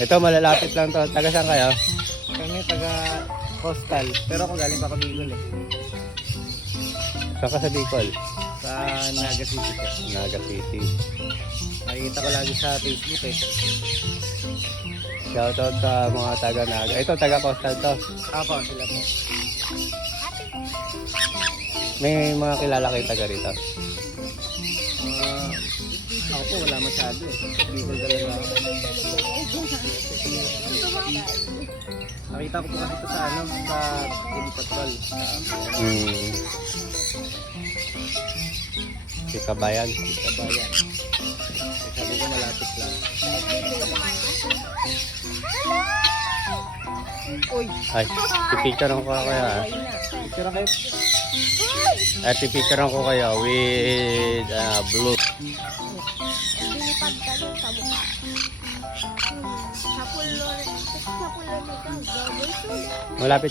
Ito, malalapit lang to. Taga saan kayo? Kami taga Coastal. Pero ako galing pa ako Bicol eh. Saan ka sa Bicol? Sa Naga City po. Naga City. Nakikita ko lagi sa Facebook eh. Shoutout sa mga taga Naga. Ito, taga Coastal to. Apo, sila po. May mga kilala kayo taga rito. Ako po, wala masyado eh. Bicol talaga ako. Nakita ko po kasi ito sa ano, sa TV Patrol. Si Kabayan. Kabayan. Sabi ko malapit lang. Uy! Ay, pipicturean ko kayo ha. Picture kayo. At pipicturean ko kayo with blue. Dilipad ka lang sa mukha. Sa pulo nito, gagawin. Malapit